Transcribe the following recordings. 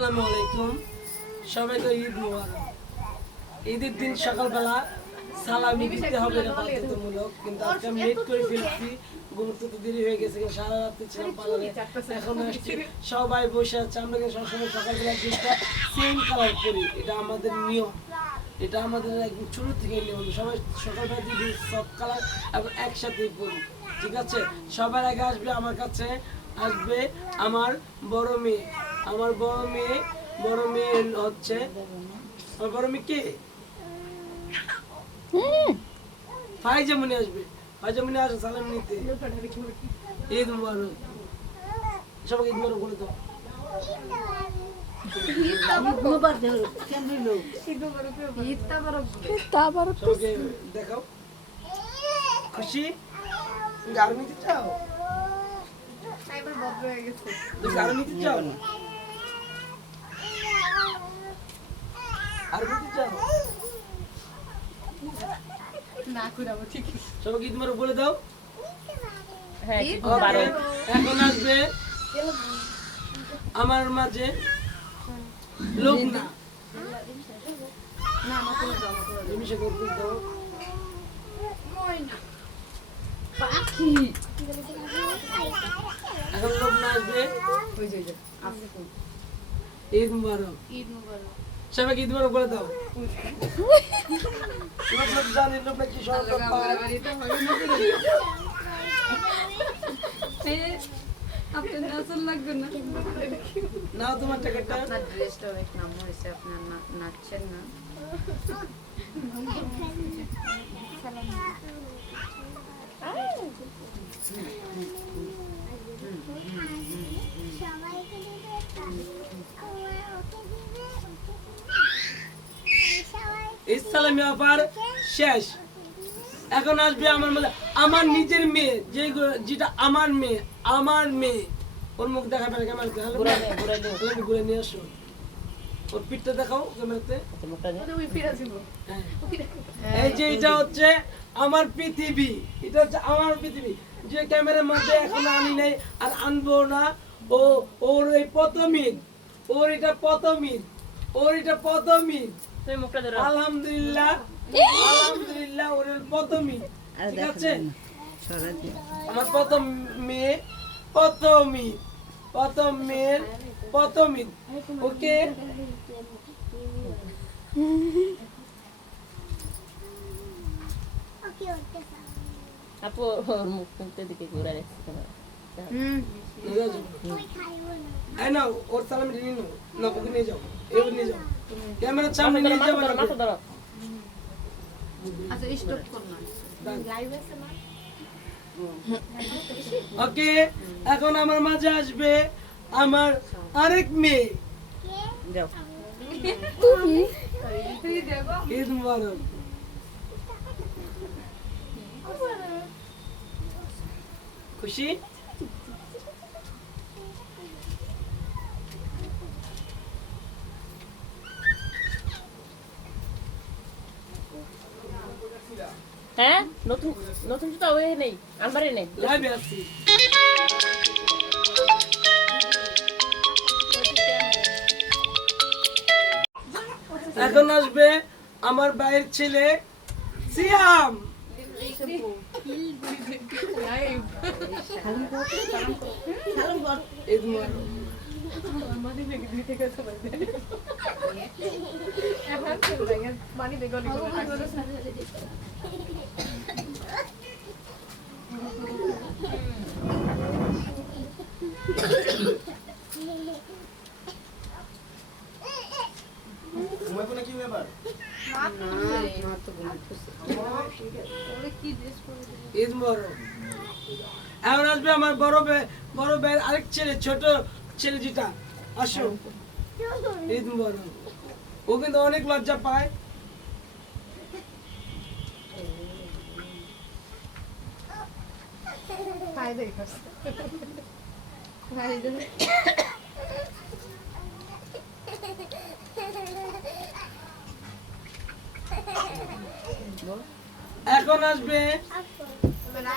আসসালামু আলাইকুম, সবাইকে ঈদ মোবারক। ঈদের দিন সকালবেলা সালামি দিতে হবে, এটা বাধ্যতামূলক, কিন্তু আজকে আমি লেট করে ফেলছি, ঘুমতে তো দেরি হয়ে গেছে, সারা রাত্রি ছিলাম পার্লারে, এখন আসছি, সবাই বসে আছে। আমরা কিন্তু সবসময় সকালবেলা ড্রেসটা সেম কালার করি, এটা আমাদের নিয়ম, এটা আমাদের একদম শুরু থেকে নিয়ম। সবাই সকালবেলা যদি সব কালার এবং একসাথেই পরি, ঠিক আছে? সবার আগে আসবে আমার কাছে, আসবে আমার বড় মেয়ে। আমার বড় মেয়ে হচ্ছে, আমার বড় মেয়ে কে? ফাইজামনি আসবে, ফাইজামনি আসে সালাম নিতে। ঈদ মুবারক, সবাইকে ঈদ মুবারক বলে দাও। সবাইকে দেখাও, খুশি? গাড়ি নিতে চাও? গাড়ি নিতে চাও? আর নিতে চাও? সবাইকে ঈদ মুবারক বলে দাও। এখন আসবে আমার মাঝে লোকনা, এখন লোকনা আসবে। ঈদ মুবারক, সবাইকে ঈদ মুবারক বলে দাও। লোকনা জানি লোকনা কি সরকার পায়। আপনার নাচন লাগবে না, নাও তোমার টাকাটা। আপনার ড্রেসটা অনেক নাম হয়েছে, আপনার নাচছেন না। ইসলামী অফার শেষ। এখন আসবে আমার মধ্যে আমার নিজের মেয়ে, যেটা আমার মেয়ে, ওর মুখ দেখাবে না ক্যামেরাতে। ঘুরে নিয়ে আসো, ওর পিঠটা দেখাও ক্যামেরাতে। এই যে এটা হচ্ছে আমার পৃথিবী, এটা হচ্ছে আমার পৃথিবী, যে ক্যামেরার মধ্যে এখন আনি নাই আর আনবো না। ওর এই প্রথম ঈদ, ওর এটা প্রথম ঈদ। আলহামদুলিল্লাহ, আলহামদুলিল্লাহ, ওর প্রথম ঈদ, ঠিক আছে? আমার প্রথম মেয়ের প্রথম ঈদ, ওকে? আপু ওর মুখ মুখের দিকে ঘুরে রাখছি তোমার। ওর সালাম নিয়ে নাও, না ওকে নিয়ে যাও, এবার নিয়ে যাও, ক্যামেরার সামনে নিয়ে যাবে না। মাথা ধরো। আচ্ছা স্টপ কর না, লাইভ আছে না। ওকে, এখন আমার মাঝে আসবে আমার আরেক মেয়ে। যাও। ঈদ মুবারক। খুশি? হ্যাঁ, নতুন নতুন জুতা ওই নেই, আলমারি নেই। লাইভে আসছি। এখন আসবে আমার ভাইয়ের ছেলে সিয়াম। ঈদ মুবারক। ঈদ মুবারক। এখন আসবে আমার বড় ভাইয়ের আরেক ছেলে, ছোট ছেলে যেটা, আসো। ঈদ মুবারক। ও কিন্তু অনেক লজ্জা পায়। এখন আসবে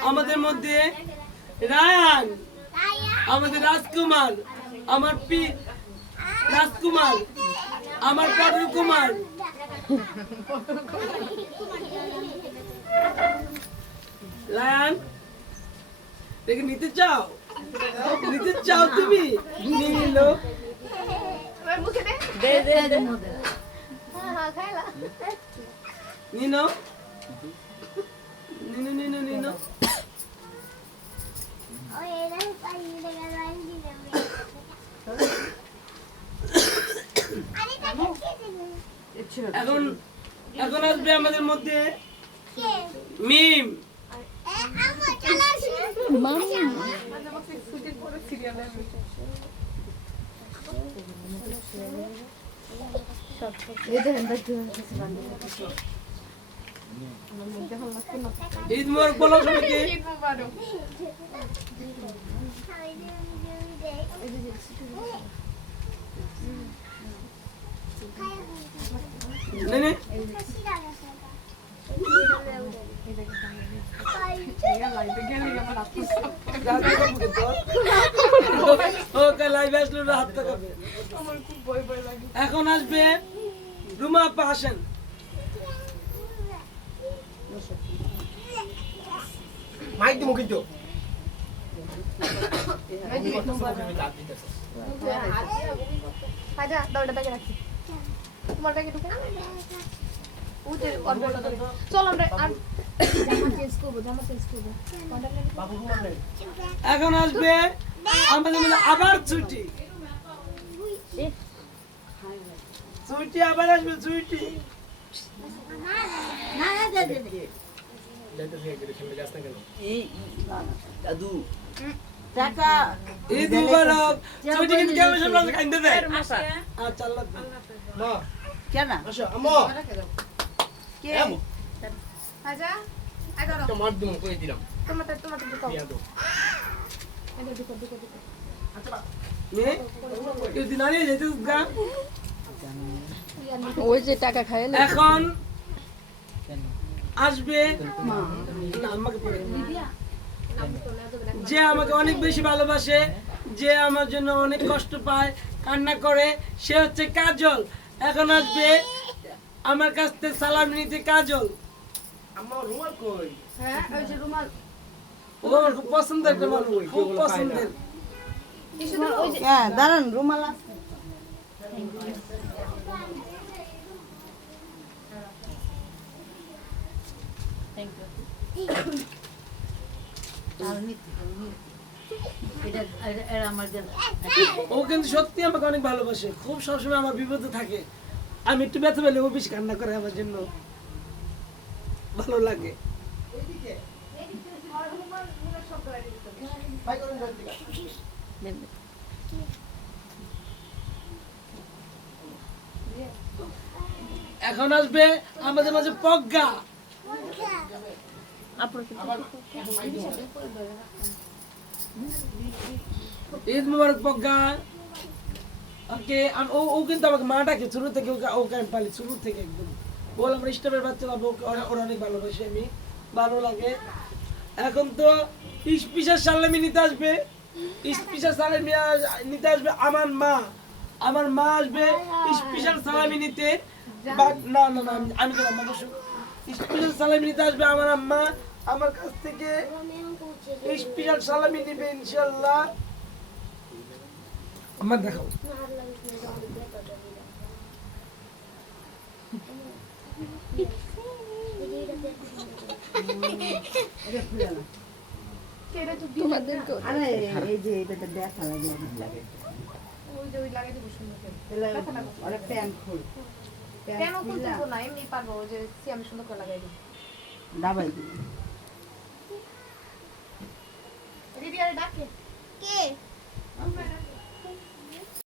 আমাদের মধ্যে রায়ান, আমাদের রাজকুমার, আমার রাজকুমার, আমার পটল কুমার। লায়ন, দেখে নিতে চাও? নিতে চাও তুমি? নিলো। দে দে দে নিনো, নিনো, নিনো, নিনো। এখন এখন আসবে আমাদের মধ্যে মিম। ঈদ মোবারক বলো সবাইকে। নে, নে। ওকে লাইভে আসলে ওরা হাত তাকাবে। এখন আসবে রুমা আপা, আসেন। মাইক দিমু কিন্তু চল আমরা এখন আসবে আমাদের মধ্যে আবার ছুটি। ছুটি আবার আসবে, ছুটি। দাদু ঈদ মুবারক। ছুটি কিন্তু কেমন সব রাতে খাইতে দেয়। আচ্ছা, আল্লাহ হাফেজ। মা কেন আসো আম্মু কে আম্মু আজা আই ধরো তো মার দিমু কই দিলাম তোমাদের ঢুকাও দিয়া দাও ঢুকো নে, এই দিন আনিয়ে যেতেছিস গা? ওই যে টাকা খায় এখন আসবে না, আমাকে পড়ে। যে আমাকে অনেক বেশি ভালোবাসে, যে আমার জন্য অনেক কষ্ট পায়, কান্না করে, সে হচ্ছে কাজল। এখন আসবে আমার কাছ থেকে সালাম নিতে কাজল। আম্মু রুমাল কই হ্যাঁ ওই যে রুমাল ও আমার খুব পছন্দের একটা মানুষ, খুব পছন্দের। হ্যাঁ দাঁড়ান রুমাল আছে। থ্যাংক ইউ ও কিন্তু সত্যি আমাকে অনেক ভালোবাসে, খুব সবসময় আমার বিপদে থাকে। আমি একটু ব্যথা পেলে ও বেশি কান্না করে আমার জন্য, ভালো লাগে। এখন আসবে আমাদের মাঝে প্রজ্ঞা। ঈদ মুবারক প্রজ্ঞা। ওকে, ও কিন্তু আমাকে মা ডাকে শুরু থেকে, ওকে আমি পালি শুরু থেকে একদম। বল আমরা স্টাফের বাচ্চা পাবো, ওরা অনেক ভালোবাসে, আমি ভালো লাগে। এখন তো স্পেশাল সালামি নিতে আসবে, স্পেশাল সালামি নিতে আসবে আমার মা। আমার মা আসবে স্পেশাল সালামি নিতে। না না না, আমি তো আম্মা বসো। স্পেশাল সালামি নিতে আসবে আমার আম্মা, আমার কাছ থেকে স্পেশাল সালামি নিবে ইনশাআল্লাহ। আমার দেখাও। আরে এই যে এটাতে ব্যথা লাগে ওই যে ওই লাগাই দিব সুন্দর করে তাহলে ওরা প্যান খুল কেন খুলতে না এমনি পারবো ওই যে আমি সুন্দর করে লাগাই দিব দাবাই দিই দিদি আরে ডাকে কে